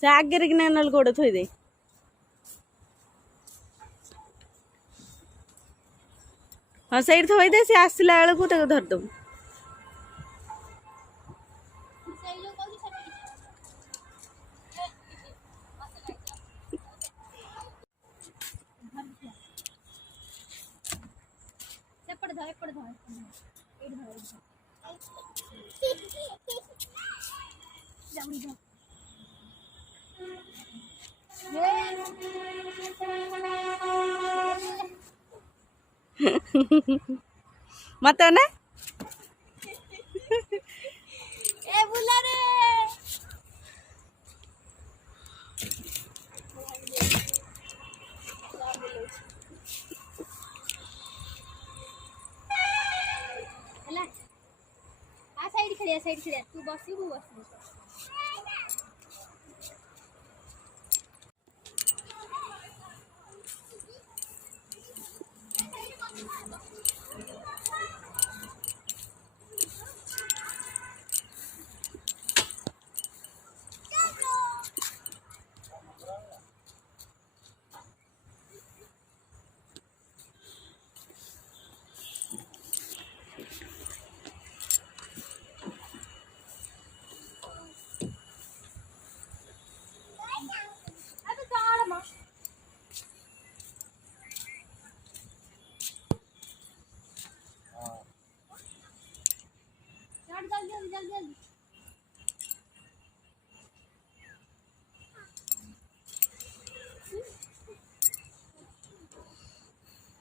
से आगे कि नल गोड़ थोई दे हाँ सही थोई दे से आसला बेल को धरदबू मत ना ए बुला रे हला आ साइड खड़िया तू बसी मु बसी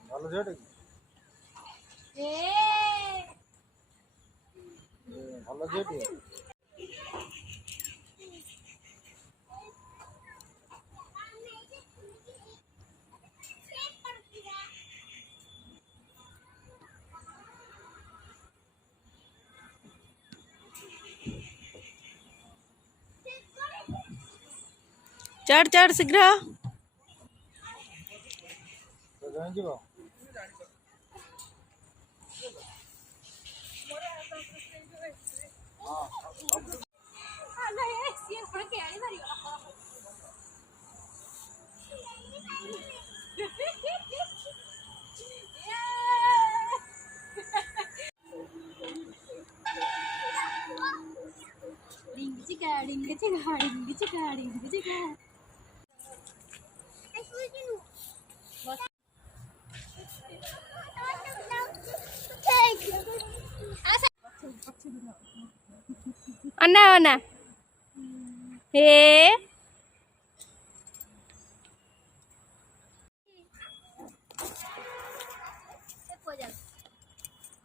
ভালো ঝেড়ে ভালো ঝেড়ে चढ़ चढ़ शीघ्र ଯିବ अन्ना अन्ना हे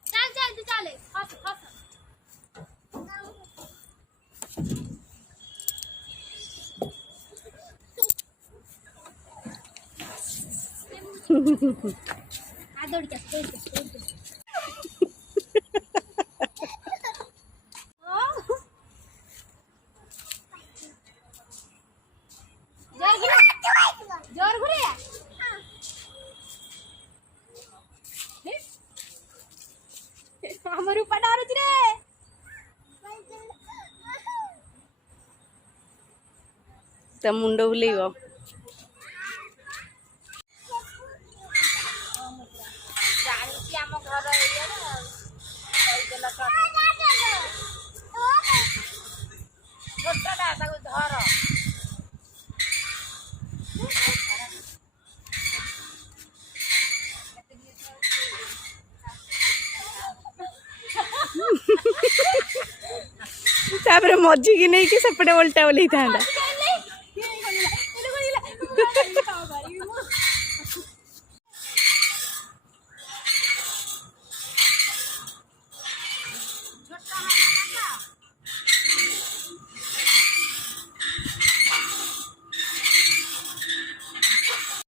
चल चल तू चले हंस हंस आ दौड़ के जोर घुरे हमर ऊपर डारुच रे त मुंड बुलेइबो जानिची हम घर एरिया रे कई देला का छोटा दा ताको धर तापर मझी की नहीं कि सेपटे उल्टा ओल्ही था